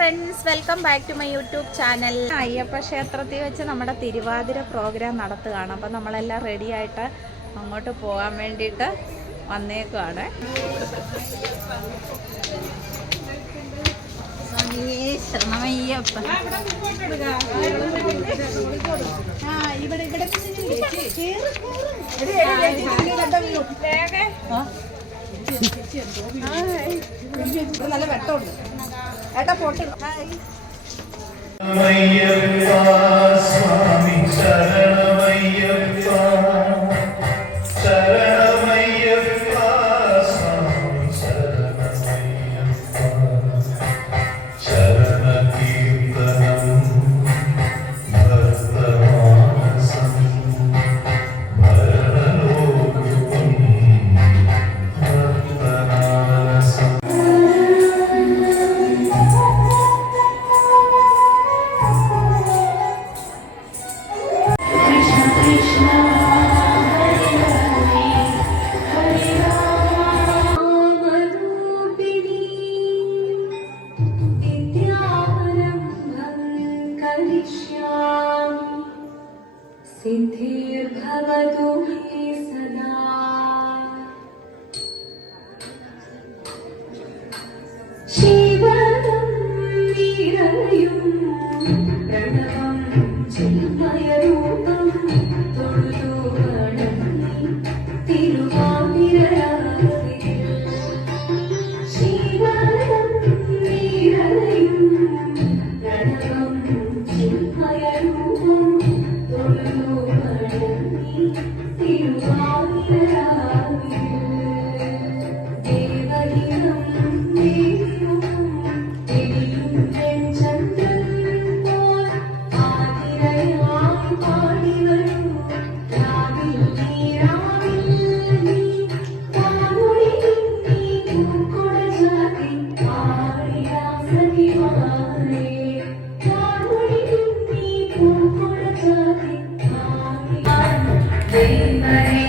Friends welcome back to my YouTube channel Ayyappa ക്ഷേത്രത്തിൽ വെച്ച് നമ്മുടെ തിരുവാതിര പ്രോഗ്രാം നടത്തുകയാണ്. അപ്പം നമ്മളെല്ലാം റെഡിയായിട്ട് അങ്ങോട്ട് പോകാൻ വേണ്ടിയിട്ട് വന്നേക്കുവാണ്. നല്ല വെട്ടമുണ്ട്. ഏട്ടാ ഫോട്ടോ ശരണമയ്യപ്പ സ്വാമി ശരണമയ്യപ്പ ചിരയും പ്രണവം ചെറുപയരൂപ Amen.